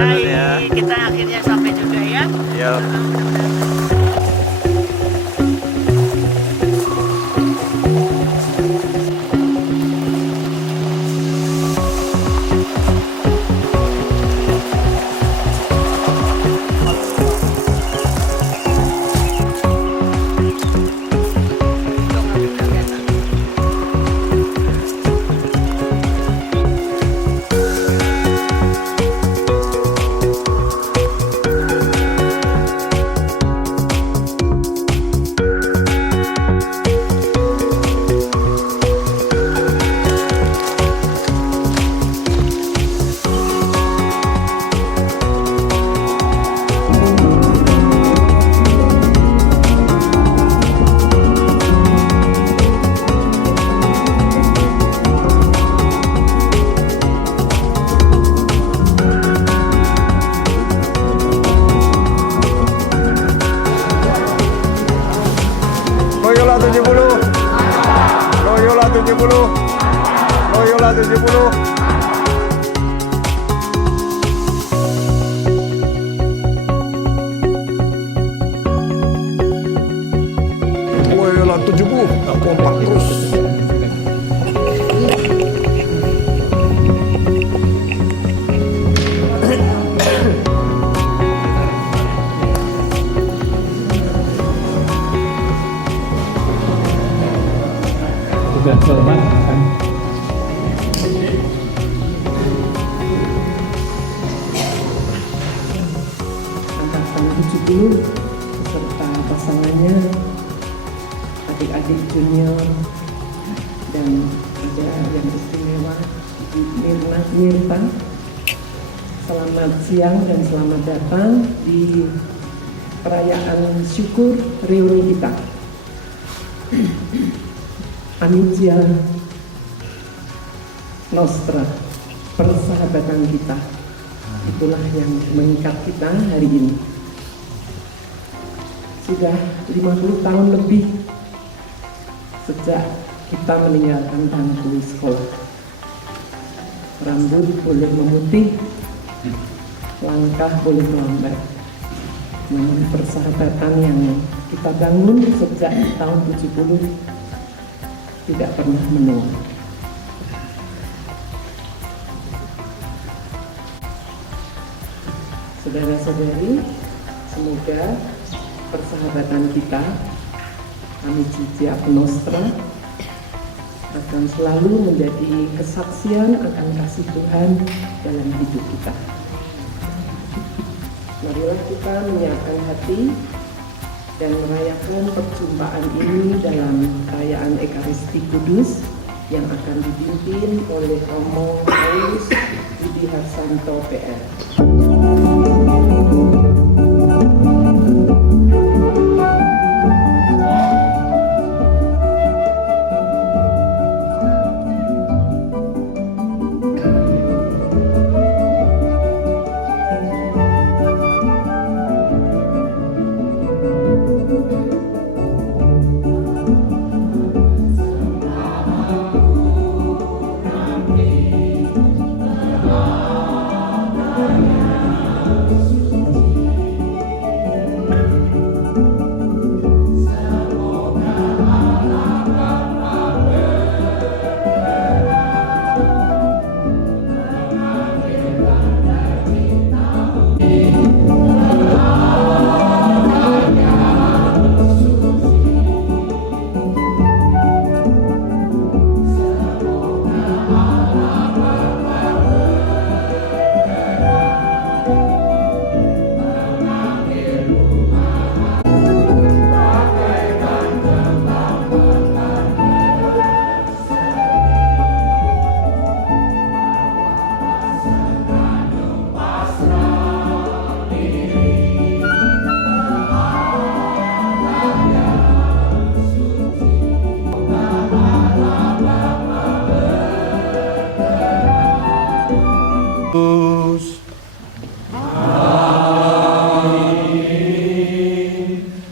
Baik, ya. kita akhirnya sampai juga ya. Yuk. Loyola 70. Loyola 70. Loyola 70. Loyola 70. Kompak terus. Sudah selamat akan angkatan 70 beserta pasangannya, adik-adik junior, dan ada yang istimewa, Ibu Mirta. Selamat siang dan selamat datang di perayaan syukur reuni kita. Amicia Nostra, persahabatan kita, itulah yang mengikat kita hari ini. Sudah 50 tahun lebih sejak kita meninggalkan bangku sekolah. Rambut boleh memutih, langkah boleh melambat, namun persahabatan yang kita bangun sejak tahun 70 tidak pernah menua. Saudara-saudari, semoga persahabatan kita, Amicia Nostra, akan selalu menjadi kesaksian akan kasih Tuhan dalam hidup kita. Marilah kita menyiapkan hati dan merayakan perjumpaan ini dalam perayaan Ekaristi Kudus yang akan dipimpin oleh Romo Paulus Budi Harsanto PR.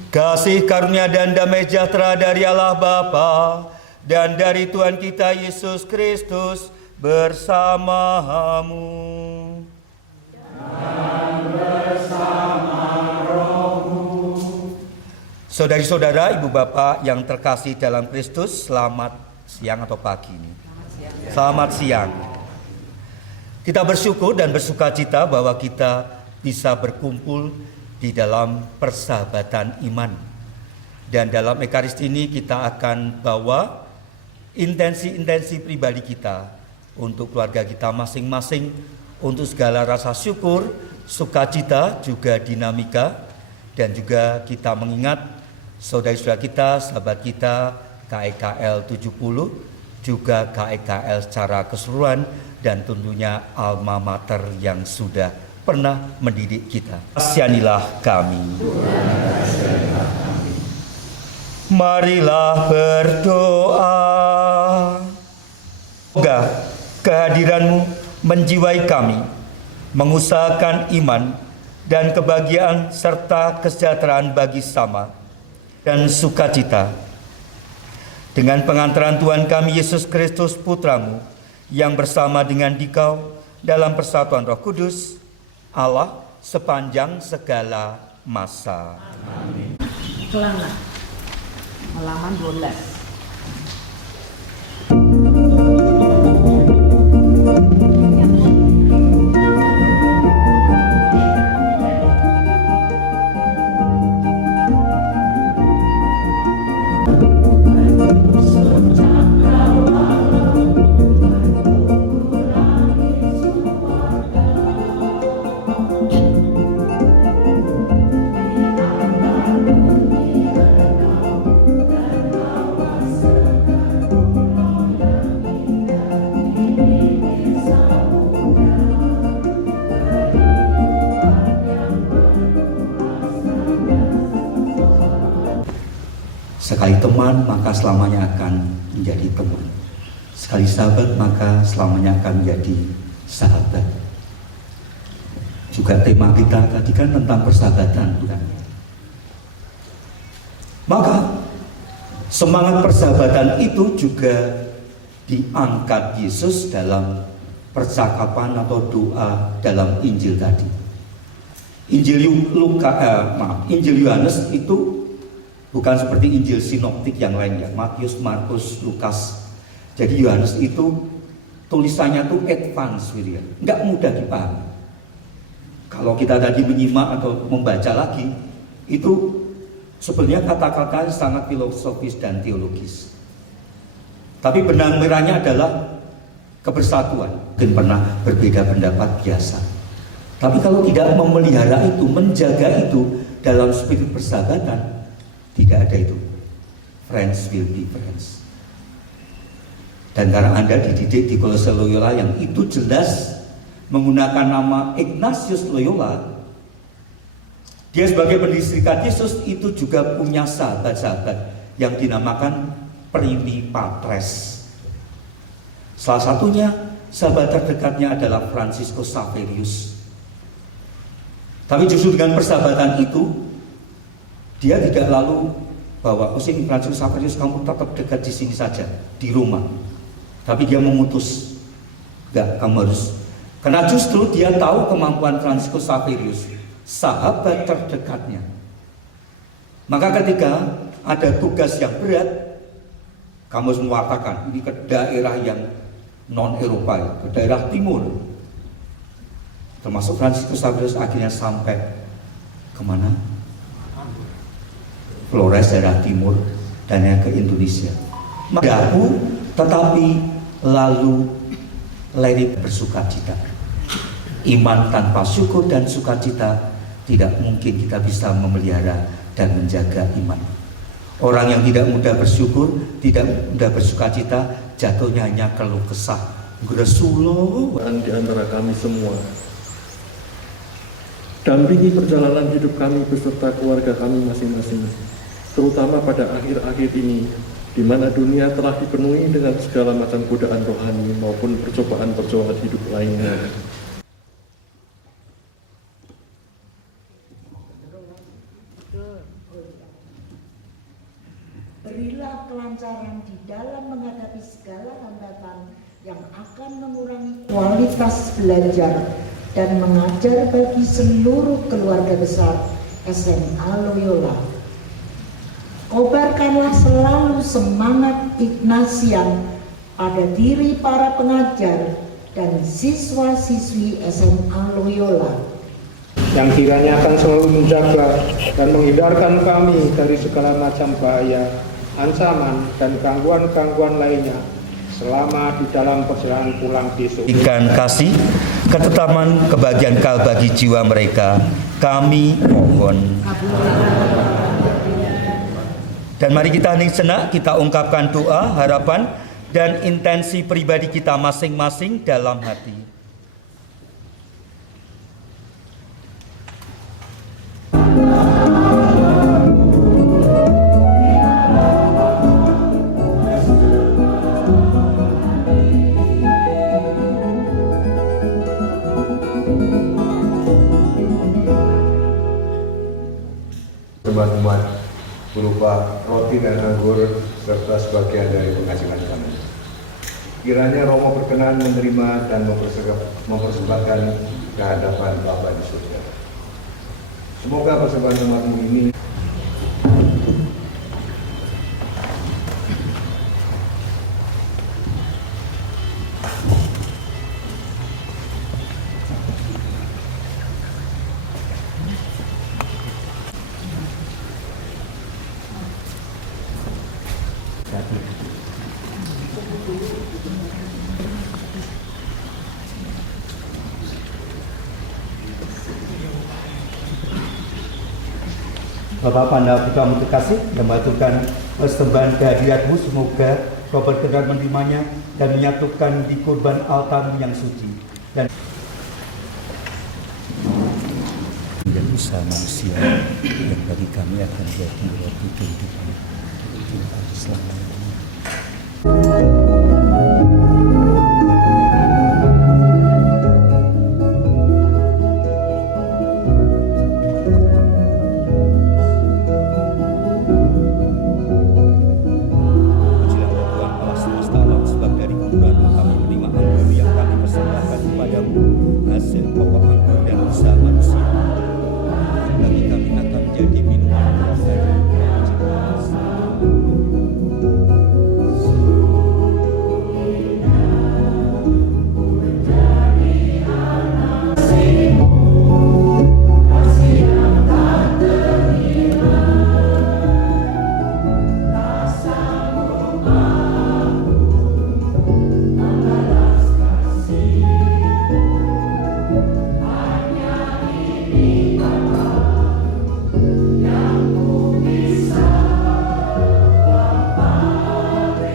Kasih karunia dan damai sejahtera dari Allah Bapa dan dari Tuhan kita Yesus Kristus bersamamu. Saudari-saudara, ibu bapak yang terkasih dalam Kristus, selamat siang atau pagi ini. Selamat siang. Kita bersyukur dan bersukacita bahwa kita bisa berkumpul di dalam persahabatan iman. Dan dalam Ekaristi ini kita akan bawa intensi-intensi pribadi kita untuk keluarga kita masing-masing, untuk segala rasa syukur, sukacita, juga dinamika, dan juga kita mengingat saudara-saudara kita, sahabat kita, KEKL 70, juga KEKL secara keseluruhan, dan tentunya alma mater yang sudah pernah mendidik kita. Kasihanilah kami. Marilah berdoa. Semoga kehadiranmu menjiwai kami, mengusahakan iman dan kebahagiaan serta kesejahteraan bagi sama dan sukacita. Dengan pengantaran Tuhan kami Yesus Kristus Putramu, yang bersama dengan Dikau dalam persatuan Roh Kudus, Allah sepanjang segala masa. Amin. Kelana, halaman 12. Sekali teman, maka selamanya akan menjadi teman. Sekali sahabat, maka selamanya akan menjadi sahabat. Juga tema kita tadi kan tentang persahabatan, bukan? Maka semangat persahabatan itu juga diangkat Yesus dalam percakapan atau doa dalam Injil tadi. Injil Yohanes itu bukan seperti Injil sinoptik yang lainnya, Matius, Markus, Lukas. Jadi Yohanes itu tulisannya tuh advance gitu ya, nggak mudah dipahami. Kalau kita tadi menyimak atau membaca lagi, itu sebenarnya kata-kata sangat filosofis dan teologis. Tapi benang merahnya adalah kebersatuan. Mungkin pernah berbeda pendapat biasa. Tapi kalau tidak memelihara itu, menjaga itu dalam spirit persahabatan, tidak ada itu. Friends will be friends. Dan karena Anda dididik di Kolose Loyola yang itu jelas menggunakan nama Ignatius Loyola, dia sebagai pendiri Serikat Yesus itu juga punya sahabat-sahabat yang dinamakan Primi Patres. Salah satunya sahabat terdekatnya adalah Franciscus Xaverius. Tapi justru dengan persahabatan itu, dia tidak lalu bahwa sini Franciscus Xaverius, kamu tetap dekat di sini saja, di rumah. Tapi dia memutus, enggak, kamu harus. Karena justru dia tahu kemampuan Franciscus Xaverius, sahabat terdekatnya. Maka ketika ada tugas yang berat, kamu harus mewatakan ini ke daerah yang non-Eropa, ke daerah timur. Termasuk Franciscus Xaverius akhirnya sampai kemana? Flores, daerah timur, dan yang ke Indonesia. Dahu, tetapi lalu lari bersukacita. Iman tanpa syukur dan sukacita tidak mungkin kita bisa memelihara dan menjaga iman. Orang yang tidak mudah bersyukur, tidak mudah bersukacita, jatuhnya hanya keluh kesah, gresulo di antara kami semua. Dampingi perjalanan hidup kami beserta keluarga kami masing-masing, terutama pada akhir-akhir ini, di mana dunia telah dipenuhi dengan segala macam godaan rohani maupun percobaan-percobaan hidup lainnya. Berilah kelancaran di dalam menghadapi segala hambatan yang akan mengurangi kualitas belajar dan mengajar bagi seluruh keluarga besar SMA Loyola. Kobarkanlah selalu semangat Ignatian pada diri para pengajar dan siswa-siswi SMA Loyola, yang kiranya akan selalu menjaga dan menghindarkan kami dari segala macam bahaya, ancaman, dan gangguan-gangguan lainnya selama di dalam perjalanan pulang besok. Berikan kasih, ketetapan, kebahagiaan kal bagi jiwa mereka, kami mohon. Dan mari kita hening sejenak, kita ungkapkan doa, harapan, dan intensi pribadi kita masing-masing dalam hati. Umat berupa roti dan anggur serta sebagian dari penghasilan kami. Kiranya Romo berkenan menerima dan mempersembahkan ke hadapan Bapa di surga. Semoga persembahan umatmu ini Bapak Pandai Putra Mutu Kasih yang mematukan persembahan kehadiratmu, semoga kau berkenan menerimanya dan menyatukan di kurban altarmu yang suci. Dan usaha manusia yang bagi kami akan jadi roti kehidupan selamanya. Hasil pokok anggur dan usaha manusia bagi kami akan menjadi minuman rohani.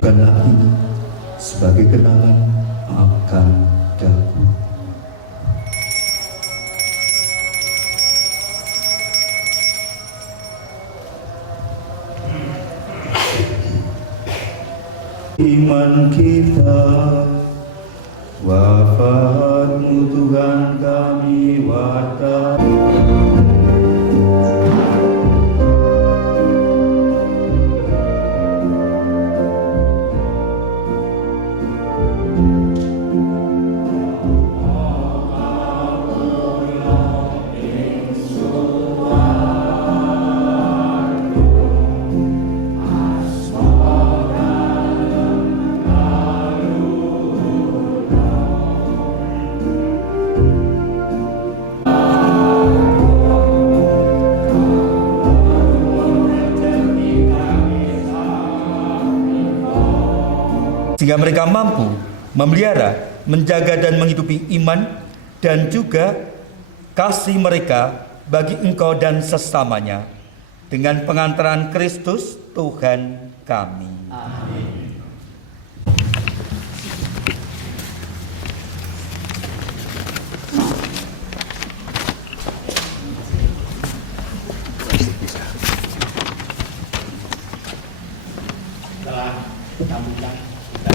Karena ini sebagai kenalan akan daku. Iman kita, wafatmu Tuhan kami warta. Sehingga mereka mampu memelihara, menjaga dan menghidupi iman dan juga kasih mereka bagi engkau dan sesamanya dengan pengantaran Kristus Tuhan kami. Amin. Setelah kita buka, kita